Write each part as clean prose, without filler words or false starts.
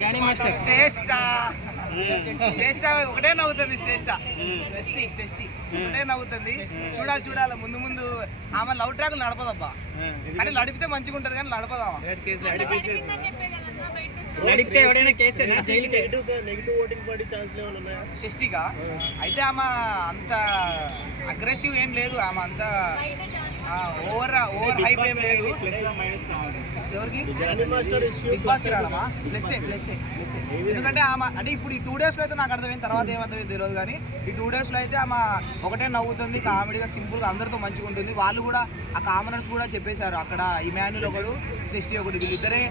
శ్రేష్ట శ్రేష్ట ఒకటే నవ్వుతుంది. శ్రేష్ట ఒకటే నవ్వుతుంది. చూడాలి ముందు ముందు ఆమె లవ్ ట్రాక్ నడపదబ్బా. కానీ నడిపితే మంచిగా ఉంటది కానీ నడపదా. నడిపితే ఎవడైనా కేసేనా జైలుకి? షష్టిగా అయితే ఆమె అంత అగ్రెసివ్ ఏం లేదు. ఆమె అంత ఓవర్ హైప్ ఏం లేదు. ఎవరికి బిగ్ బాస్ కి రావడమా? ప్లస్ ఎందుకంటే ఆమె అంటే ఇప్పుడు ఈ 2 days లో అయితే నాకు అర్థమైంది. తర్వాత ఏమర్థమైంది తెలియదు కానీ ఈ 2 days లో అయితే ఆమె ఒకటే నవ్వుతుంది, కామెడీగా సింపుల్గా అందరితో మంచిగా ఉంటుంది. వాళ్ళు కూడా ఆ కామనర్స్ కూడా చెప్పేశారు అక్కడ. ఇమాన్యుల్ ఒకడు, సృష్టి ఒకటి, వీళ్ళిద్దరే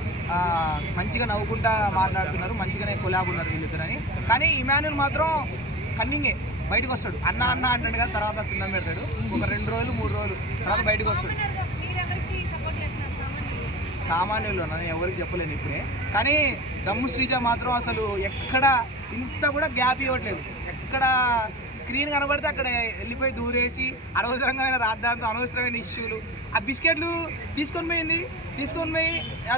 మంచిగా నవ్వుకుంటా మాట్లాడుతున్నారు, మంచిగానే కొలాబ్ ఉన్నారు వీళ్ళిద్దరని. కానీ ఇమాన్యుల్ మాత్రం కన్నింగే బయటకు వస్తాడు. అన్న అంటాడు కదా, తర్వాత సినిమా పెడతాడు. ఒక 2 రోజులు 3 రోజులు తర్వాత బయటకు వస్తాడు. సామాన్యులు నన్ను ఎవరికి చెప్పలేను ఇప్పుడే. కానీ దమ్ము శ్రీజ మాత్రం అసలు ఎక్కడ ఇంత కూడా గ్యాప్ ఇవ్వట్లేదు. ఎక్కడ స్క్రీన్ కనబడితే అక్కడ వెళ్ళిపోయి దూరేసి అనవసరమైన రాద్దాంతో అనవసరమైన ఇష్యూలు. ఆ బిస్కెట్లు తీసుకొని పోయి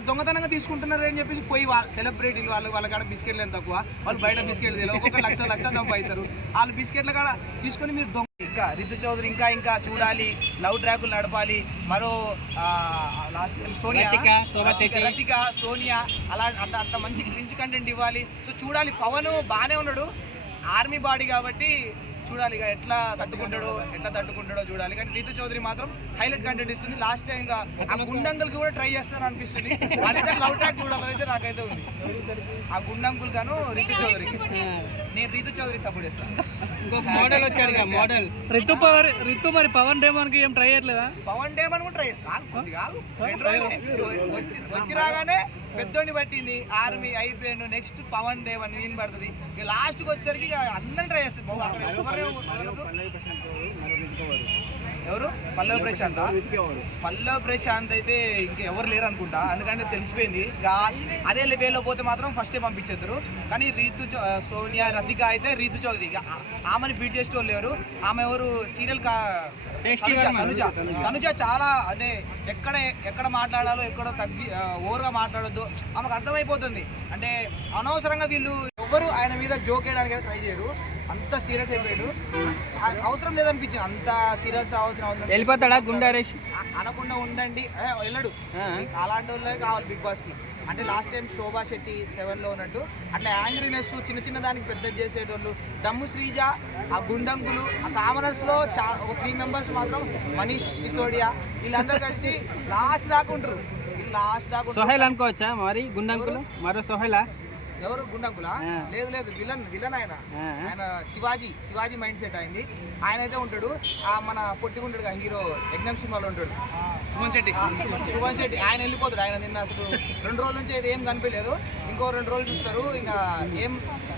దొంగతనంగా తీసుకుంటున్నారు అని చెప్పేసి పోయి సెలబ్రిటీలు వాళ్ళ కాడ బిస్కెట్లు ఎంత తక్కువ, వాళ్ళు బయట బిస్కెట్లు తెలియదు. ఒక్కొక్క లక్ష దమ్ము అవుతారు. వాళ్ళు బిస్కెట్ల కాడ తీసుకొని మీరు దొంగ. ఇంకా రితు చౌదరి ఇంకా చూడాలి, లవ్ ట్రాకులు నడపాలి. మరో లాస్ట్ రతిక సోనియా అలా అంత మంచి క్రింజ్ కంటెంట్ ఇవ్వాలి. సో చూడాలి. పవన్ బాగానే ఉన్నాడు, ఆర్మీ బాడీ కాబట్టి చూడాలి ఇక ఎట్లా తట్టుకుంటాడో చూడాలి. కానీ రితు చౌదరి మాత్రం హైలైట్ కంటెంట్ ఇస్తుంది. లాస్ట్ టైం ఇంకా ఆ గుండంకుల్కి కూడా ట్రై చేస్తాను అనిపిస్తుంది. వాళ్ళిద్దరు లవ్ ట్రాక్ చూడాలైతే నాకైతే ఉంది. ఆ గుండంకుల్ గాను రితు చౌదరికి నేను రితు చౌదరి సపోర్ట్ చేస్తాను. మోడల్ వచ్చాడు మోడల్ రితు మరి పవన్ డేమన్ కి ఏం ట్రై చేయట్లేదా? పవన్ డేమన్ కూడా ట్రై చేస్తాను. వచ్చి రాగానే పెద్దోడిని పట్టింది, ఆర్మీ అయిపోయాడు. నెక్స్ట్ పవన్ డేమన్ వీన్ పడుతుంది. ఇక లాస్ట్కి వచ్చేసరికి ఇక అందరిని ట్రై చేస్తారు. ఎవరు పల్లవి ప్రశాంత్ అయితే ఇంకెవరు లేరు అనుకుంటా, ఎందుకంటే తెలిసిపోయింది. అదే వేలో పోతే మాత్రం ఫస్టే పంపించేద్దరు. కానీ సోనియా రతిక అయితే రీతు చౌదరి ఆమెని బీట్ చేసేటోళ్ళు లేరు. ఆమె ఎవరు సీరియల్ తనుజ చాలా అంటే ఎక్కడ మాట్లాడాలో ఎక్కడో ఓవర్గా మాట్లాడొద్దు. ఆమెకు అర్థమైపోతుంది. అంటే అనవసరంగా వీళ్ళు ఎవరు ఆయన మీద జోక్ వేయడానికి ట్రై చేయరు. అంత సీరియస్ అయిపోయాడు, అవసరం లేదనిపించింది. అంత సీరియస్ అవసరం వెళ్ళిపోతాడా గుండారేష్ అనకుండా ఉండండి, వెళ్ళడు. అలాంటి వాళ్ళే కావాలి బిగ్ బాస్కి. అంటే లాస్ట్ టైం శోభా శెట్టి 7లో ఉన్నట్టు అట్లా యాంగ్రీనెస్ చిన్న దానికి పెద్ద చేసేటోళ్ళు. దమ్ము శ్రీజ, ఆ గుండంకులు, ఆ కామనర్స్లో ఒక 3 members మాత్రం మనీష్ సిసోడియా వీళ్ళందరూ కలిసి లాస్ట్ దాకా ఉంటారు. సోహెల్ అనుకోవచ్చా మరి? గుండంకులు మరో సోహెలా? ఎవరు గుండంకులా? లేదు విలన్ ఆయన శివాజీ మైండ్ సెట్ అయింది. ఆయన అయితే ఉంటాడు. మన పొట్టిగుంటాడు హీరో యజ్ఞం సినిమాలో ఉంటాడు శుభన్ శెట్టి. ఆయన వెళ్ళిపోతాడు. ఆయన నిన్న అసలు 2 రోజుల నుంచి అయితే ఏం కనిపించలేదు. ఇంకో 2 రోజులు చూస్తారు. ఇంకా ఏం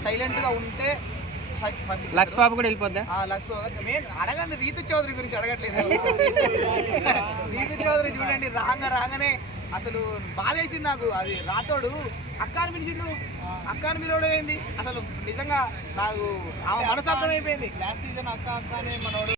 సైలెంట్గా ఉంటే లక్స్ బాబు కూడా వెళ్ళిపోద్దా? లక్స్ బాబు మెయిన్ అడగండి. రీతు చౌదరి గురించి అడగట్లేదు. రీతు చౌదరి చూడండి రాగానే అసలు బాధేసింది నాకు. అది రాతోడు అక్క అని పిలిచిండు, అక్క అని పిలవడం ఏంది అసలు? నిజంగా నాకు మనసార్థం అయిపోయింది. లాస్ట్ సీజన్ అక్క అనే మనోడు